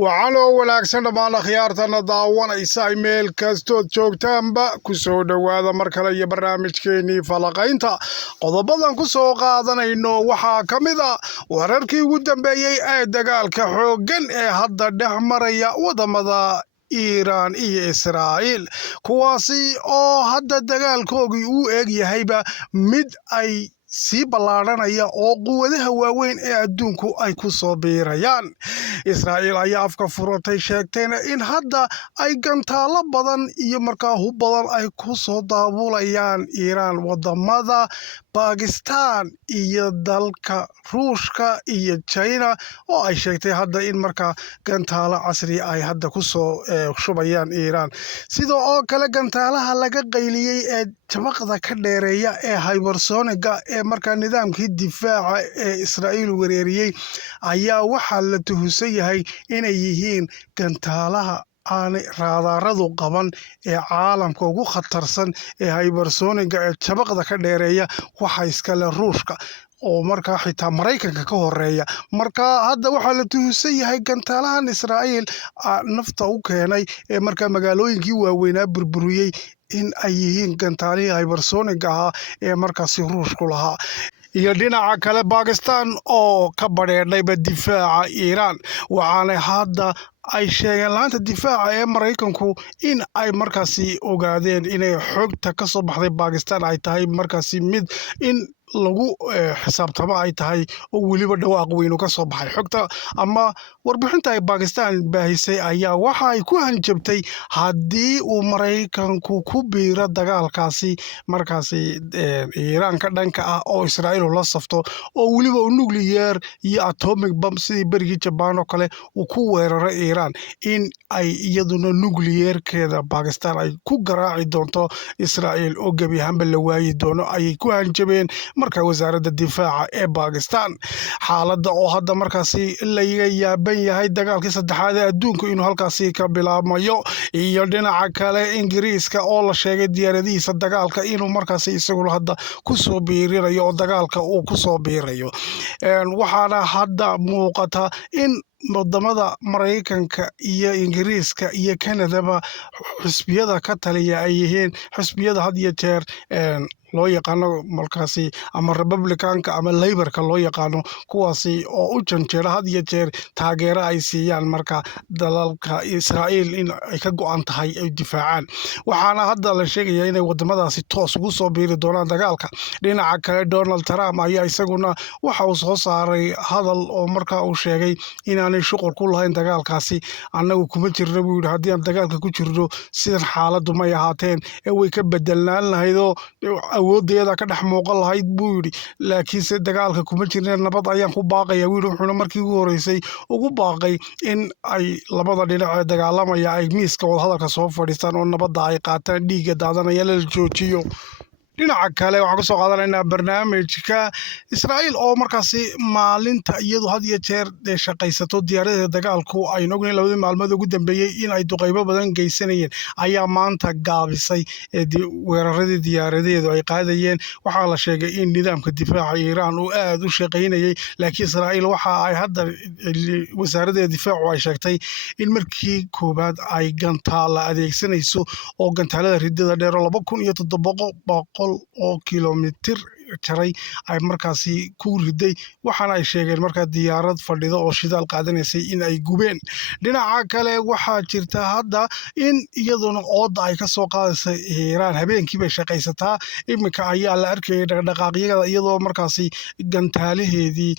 waxaanoo wanaagsan dhammaan akhyaartana daawanaysa meel kastood joogtaanba ku soo dhowaada mar kale iyo barnaamijkeenii falaqaynta qodobadan ku soo qaadanayno waxaa ka mid a wararkii ugu dambeeyey ee dagaalka xooggan ee hadda dhex maraya wadamada Iiraan iyo Israa'iil kuwaasi oo hadda dagaalkoogii uu eeg yahayba mid ay sii ballaaranaya oo quwadaha waaweyn ee adduunku ay ku soo biirayaan. Israa'iil ayaa afka furatay sheegtayna in hadda ay gantaalo badan iyo markaa hub badan ay ku soo daabulayaan Iiraan wadamada Bakistan iyo dalka Ruushka iyo China oo ay sheegtay hadda in markaa gantaalo casri ay hadda ku soo shubayaan Iiraan. sidoo oo kale gantaalaha laga qayliyey ee jabaqda ka dheereeya ee hypersoniga ee markaa nidaamkii difaaca ee Israa'iil weerariyey ayaa waxaa la tuhusan yahay inay yihiin gantaalaha aanay raadaradu qaban ee caalamka ugu khatarsan ee hypersoniga ee jabaqda ka dheereeya waxa iskale Ruushka oo markaa xitaa Maraykanka ka horeeya. markaa hadda waxaa la tuhusan yahay gantaalahan Israa'iil nafta u keenay ee markaa magaalooyinkii waaweynaa burburiyey in ay yihiin gantaalihii hypersoniga ahaa ee markaasi Ruushku lahaa. iyo dhinaca kale Bakistan oo ka badheedhayba difaaca Iiraan waxaana hadda ay sheegeen laanta difaaca ee Maraykanku in ay markaasi ogaadeen inay xogta ka soo baxday Bakistan ay tahay markaasi mid in lagu xisaabtamo ay tahay oo weliba dhawaaq weyn ka soo baxay. xogta ama warbixinta ay Bakistan baahisay ayaa waxa ay ku hanjabtay haddii uu Maraykanku ku biiro dagaalkaasi markaasi Iiraan ka dhanka ah oo Israa'iil la safto oo weliba nuclear iyo atomic bomb sidii berigii Japan oo kale uu ku weeraray Iiraan in ay iyaduna nuclearkeeda Bakistan ay ku garaaci doonto Israa'iil oo gebi ahaanba la waayi doono ayay ku hanjabeen marka wasaaradda difaaca ee Bakistan. xaaladda oo hadda markaasi laga yaaban yahay dagaalkii saddexaad ee adduunka inuu halkaasi ka bilaabmayo iyo dhinaca kale Ingiriiska oo la sheegay diyaaradihiisa dagaalka inuu markaasi isaguna hadda ku soo biirinayo oo dagaalka uu ku soo biirayo. waxaana hadda muuqata in wadamada Maraykanka iyo Ingiriiska iyo Kanadaba xisbiyada ka taliya ay yihiin xisbiyada had iyo jeer loo yaqaano markaasi ama Republicanka ama Labourka loo yaqaano kuwaasi oo u janjeera had iyo jeer taageero ay siiyaan marka dalalka Israa'iil in ay ka go'an tahay ay difaacaan. waxaana hadda la sheegayaa inay wadamadaasi toos ugu soo biiri doonaan dagaalka. dhinaca kale Donald Trump ayaa isaguna waxa uu soo saaray hadal oo markaa uu sheegay inaanay shuqul ku lahayn dagaalkaasi. annagu kuma jirno buu yidhi haddii aan dagaalka ku jirno sidan xaaladdu may ahaateen ee way ka bedelnaan lahaydoo awoodeeda ka dhex muuqan lahayd buu yidhi laakiinse dagaalka kuma jirna nabad ayaan ku baaqaya buu yidhi. wuxuuna markii ugu horeysay ugu baaqay in ay labada dhinac ee dagaalamaya ay miiska wadahadalka soo fadhiistaan oo nabadda ay qaataan dhiigga daadanaya la joojiyo. dhinaca kale waxaan ku soo qaadanaynaa barnaamijka Israa'iil oo markaasi maalinta iyadu had iyo jeer shaqaysato diyaaradaha dagaalku ay ognayn labadii maalmood ugu dambeeyey in ay duqeybo badan geysanayeen ayaa maanta gaabisay weeraradii diyaaradeedu ay qaadayeen. waxaa la sheegay in nidaamka difaaca Iiraan uu aad u shaqaynayay laakiin Israa'iil waxa ay hadda wasaaradda difaacu ay sheegtay in markii koobaad ay gantaala adeegsanayso oo gantaalada ridada dheer 2700 oo kilomitir jaray ay markaasi ku riday. waxaana ay sheegeen markaa diyaarad fadhida oo shidaal qaadanaysay in ay gubeen. dhinaca kale waxaa jirta hadda in iyaduna ooda ay ka soo qaadaysa Iiraan habeenkii bay shaqaysataa. iminka ayaa la arkayay dhaqdhaqaaqyada iyadoo markaasi gantaalaheedii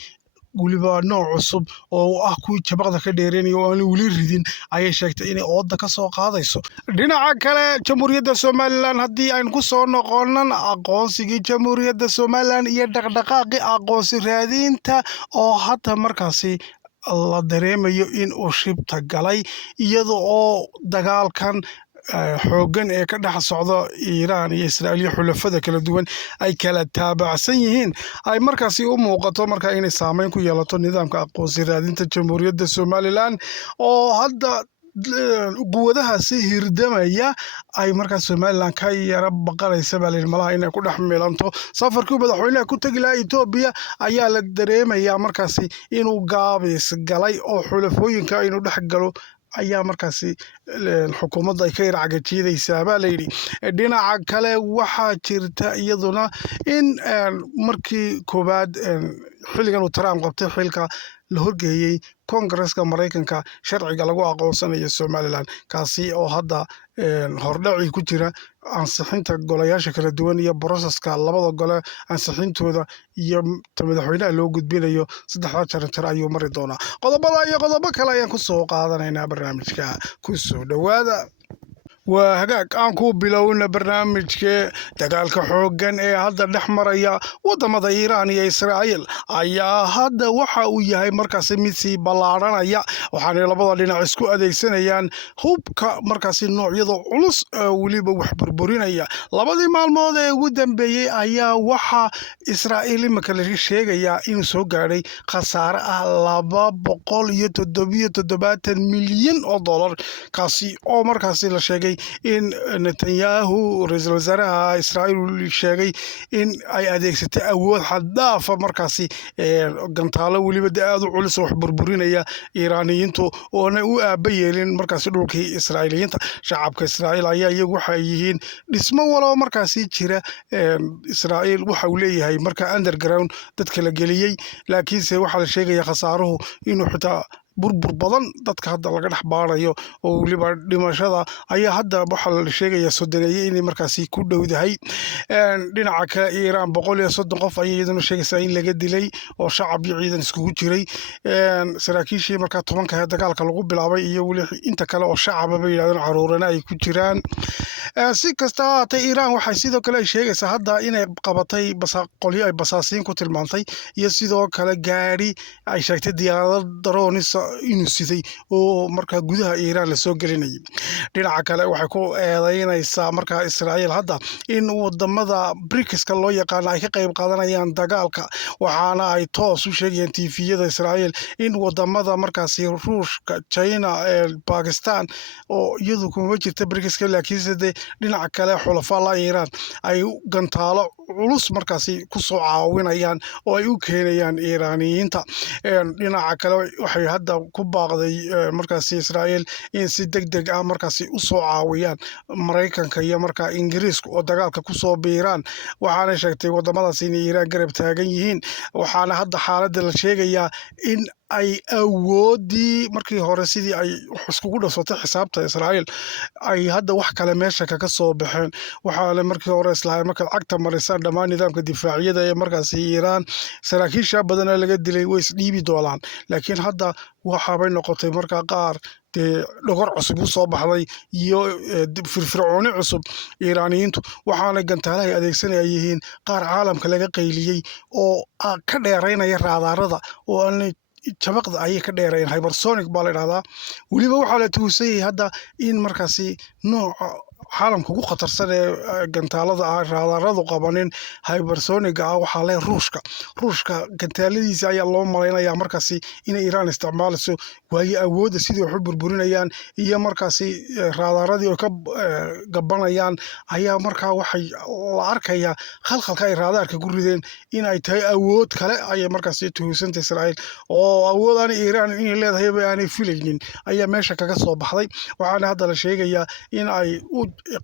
weliba nooc cusub oo ah kuwii jabaqda ka dheereenaya oo aan weli ridin ayay sheegtay inay ooda ka soo qaadayso. dhinaca kale Jamhuuriyadda Somaliland haddii aynu ku soo noqonan aqoonsigii Jamhuuriyadda Somaliland iyo dhaqdhaqaaqii aqoonsi raadinta oo hadda markaasi la dareemayo in uu shibta galay iyada oo dagaalkan xooggan ee ka dhex socda Iiraan iyo Israa'iil iyo xulafada kala duwan ay kala taabacsan yihiin ay markaasi u muuqato markaa inay saameyn ku yeelato nidaamka aqoonsi raadinta Jamhuuriyadda Somaliland oo hadda quwadahaasi hirdamaya ay markaas Somaliland ka yara baqanaysa baa layidhi malaha inay ku dhex milanto safarkii madaxweynaha ku tegi lahaa Ethiopia ayaa la dareemayaa markaasi inuu gaabis galay oo xulafooyinka inuu dhex galo ayaa markaasi xukuumadda ay ka yarcagajiidaysaa baa layidhi dhinaca kale waxaa jirta iyaduna in markii koowaad xilligan uu Trump qabtay xilka la horgeeyey Kongareska Mareykanka sharciga lagu aqoonsanayo Somaliland kaasi oo hadda hordhaci ku jira ansixinta golayaasha kala duwan iyo broseska labada gole ansixintooda iyo madaxweynaha loo gudbinayo saddexda jaranjar ayuu mari doonaa qodobada iyo qodobo kale ayaan ku soo qaadanaynaa barnaamijka ku soo dhowaada waa hagaag aan ku bilowna barnaamijka dagaalka xooggan ee hadda dhex maraya wadamada Iiraan iyo Israa'iil ayaa hadda waxa uu yahay markaasi mid sii ballaaranaya waxaana labada dhinac isku adeegsanayaan hubka markaasi noocyada culus waliba wax burburinaya labadii maalmood ee ugu dambeeyay ayaa waxa Israa'iil imika la sheegayaa inuu soo gaaray khasaare ah 277 milyan oo dollar kaasi oo markaasi la sheegay in Netanyahu ra'iisul wasaaraha Israa'iil sheegay in ay adeegsatay awood xad dhaaf ah markaasi gantaalo waliba aad u culus wax burburinaya Iiraaniyiintu oo aan u aabayeelin markaasi dhulkii Israa'iiliyiinta shacabka Israa'iil ayaa iyagu waxay yihiin dhismo walaal markaasi jira Israa'iil waxa uu leeyahay marka underground dadka la geliyay laakiinse waxa la sheegaya khasaaruhu inuu xitaa burbur badan dadka hadda laga dhex baarayo oo waliba dhimashada ayaa hadda waxa la sheegayaa sodoneeyay inay markaasi ku dhowdahay dhinaca kale Iiraan 130 qof ayay iyaduna sheegaysaa in laga dilay oo shacab iyo ciidan iskugu jiray saraakiishii markaa 10 dagaalka lagu bilaabay iyo wali inta kale oo shacab bay yiraahdeen caruurana ay ku jiraan si kasta haatee Iiraan waxay sidoo kale sheegaysaa hadda inay qabatay qolyo ay basaasiin ku tilmaantay iyo sidoo kale gaari ay sheegtay diyaarad daroonis inuu siday oo markaa gudaha Iiraan la soo gelinayay dhinaca kale waxay ku eedeynaysaa markaa Israa'iil hadda in wadamada BRICS-ka loo yaqaan ay ka qayb qaadanayaan dagaalka waxaana ay toos u sheegayaan TV-yada Israa'iil in wadamada markaasi Ruushka China Pakistan oo iyadu kuma jirta BRICS-ka laakiinse dhinaca kale xulafada Iiraan ay gantaalo culus markaasi ku soo caawinayaan oo ay u keenayaan Iiraaniyiinta dhinaca kale waxay hadda ku baaqday markaasi Israa'iil in si degdeg ah markaasi u soo caawiyaan Mareykanka iyo markaa Ingiriiska oo dagaalka ku soo biiraan waxaana sheegtay wadamadaas in Iiraan garab taagan yihiin waxaana hadda xaaladda la sheegayaa in ay awoodii markii hore sidii ay iskugu dhasatay xisaabta Israa'iil ay hadda wax kale meesha kaga soo baxeen waxaana markii hore islaahay marka cagta maraysan dhammaan nidaamka difaaciyada ee markaasi Iiraan saraakiisha badan laga dilay way isdhiibi doonaan laakiin hadda waxa bay noqotay markaa qaar dhogor cusub u soo baxday iyo firfircooni cusub Iiraaniyiintu waxaana gantaalaha ay adeegsanayeen qaar caalamka laga qayliyay oo ka dheeraynaya raadarada oo aan jabaqda ayay ka dheerayeen hypersonic baa la yiraahdaa waliba waxa la tuusay hadda in markaasi nooca caalamka ugu khatarsan ee gantaalada raadaradu qabanin hypersonic waxa la ruushka gantaaladiisa ayaa loo maleynayaa markaasi in Iiraan isticmaalayso waayo awoodda sidii wax u burburinayaan iyo markaasi raadaradii oo ka gabanayaan ayaa markaa waxay la arkayaa khalkhalka ay raadarka ku rideen in ay tahay awood kale ay markaasi tuusanta Israa'iil oo awoodaan Iiraan in leedahay aanay filaynin ayaa meesha kaga soo baxday waxaana hadda la sheegayaa in ay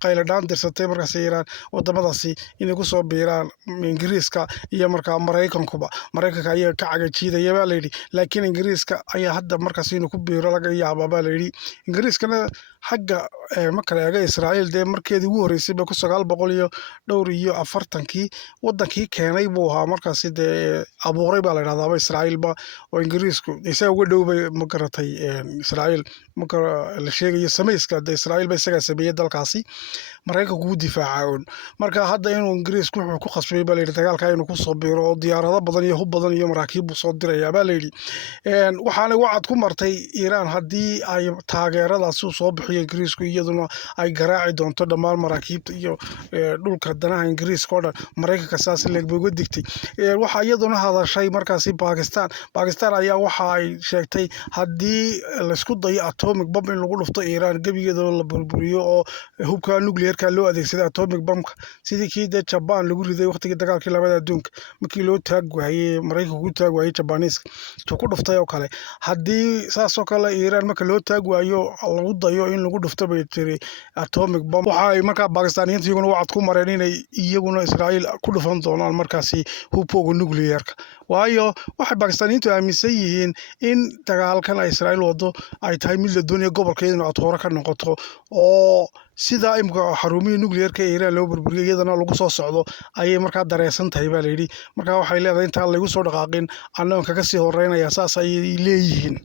qayladaan dirsatay markaas Iiraan wadamadaasi inay ku soo biiraan Ingiriiska iyo markaa Mareykanka ayaa ka cagajiidaya baa la yidhi laakiin Ingiriiska ayaa hadda markaas inuu ku biiro laga yaabaa baa la yidhi Ingiriiskana xagga marka la eego Israa'iil markeedii ugu horeysay 1940 wadankii keenay buu ahaa markaas abuuray baa la yiraahdaa Israa'iilba oo Ingiriisku isaga uga dhowbay ma garatay Israa'iil marka la sheegayo samayska Israa'iil ba isaga sameeyay dalkaasi Mareykanku u difaacayo marka hadda inuu Ingiriisku wuxuu ku qasbay baa la yidhi dagaalka inuu ku soo biiro oo diyaarado badan iyo hub badan iyo maraakiib soo diraya baa la yidhi waxaana wacad ku martay Iiraan haddii ay taageeradaas soo bixin buuxiyo ingiriisku iyaduna ay garaaci doonto dhammaan maraakiibta iyo dhulka danaha ingiriiska oo dhan maraykanka saas leeg bay uga digtay waxaa iyaduna hadashay markaasi Pakistan ayaa waxa ay sheegtay haddii la isku dayo atomic bomb in lagu dhufto Iran gebigeeda la burburiyo oo hubka nuclear-ka loo adeegsaday atomic bomb sidii kii Japan lagu riday waqtigii dagaalkii labaad adduunka markii loo taag waayay maraykanku ku taag waayay Japanese ku dhuftay oo kale haddii saas oo kale Iran marka loo taag waayo lagu dayo in lagu dhufto bay tiri atomic bomb waxa ay markaa Pakistaniyiintu iyaguna wacad ku mareen inay iyaguna Israa'iil ku dhufan doonaan markaasi hubkooda nuclear-ka waayo waxay Pakistaniyiintu aaminsan yihiin in dagaalkan ay Israa'iil wado ay tahay mid la doonayo gobolkeeda inay hore ka noqoto oo sida imka xarumihii nuclear-ka ee Iran loo burburiyay iyadana lagu soo socdo ayay markaa dareesan tahay baa la yidhi markaa waxay leedahay intaan lagu soo dhaqaaqin annaga kaga sii horeynaya saas ayay leeyihiin